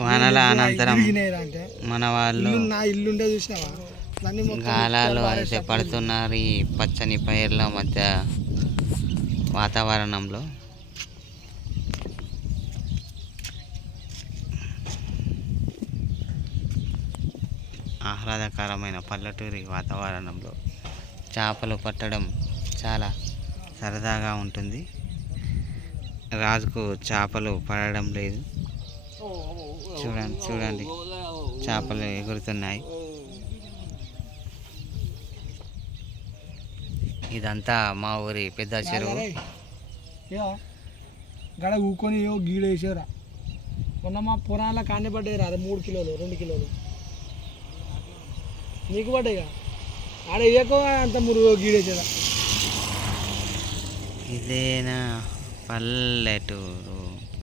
వానల అనంతరం అంటే మన వాళ్ళు నా ఇల్లు ఉండే చూసినావా దాన్ని మొత్తం గాలాలు అయితే పడుతున్నారు ఈ పచ్చని పైర్ల మధ్య వాతావరణంలో. ఆహ్లాదకరమైన పల్లెటూరి వాతావరణంలో చేపలు పట్టడం చాలా సరదాగా ఉంటుంది. రాజుకు చేపలు పడడం లేదు. చూడండి చూడండి చేపలు ఎగురుతున్నాయి. ఇదంతా మా ఊరి పెద్ద చెరువు. గడ ఊకొని గీడ వేసేవరా మొన్న మా పురాణాల కాండి పడ్డాయి రా 3 కిలోలు 2 కిలోలు నీకు పడ్డాయిగా ఆడ వేయకో అంత మురుగు గీడేసేదా. ఇదేనా పల్లెటూరు.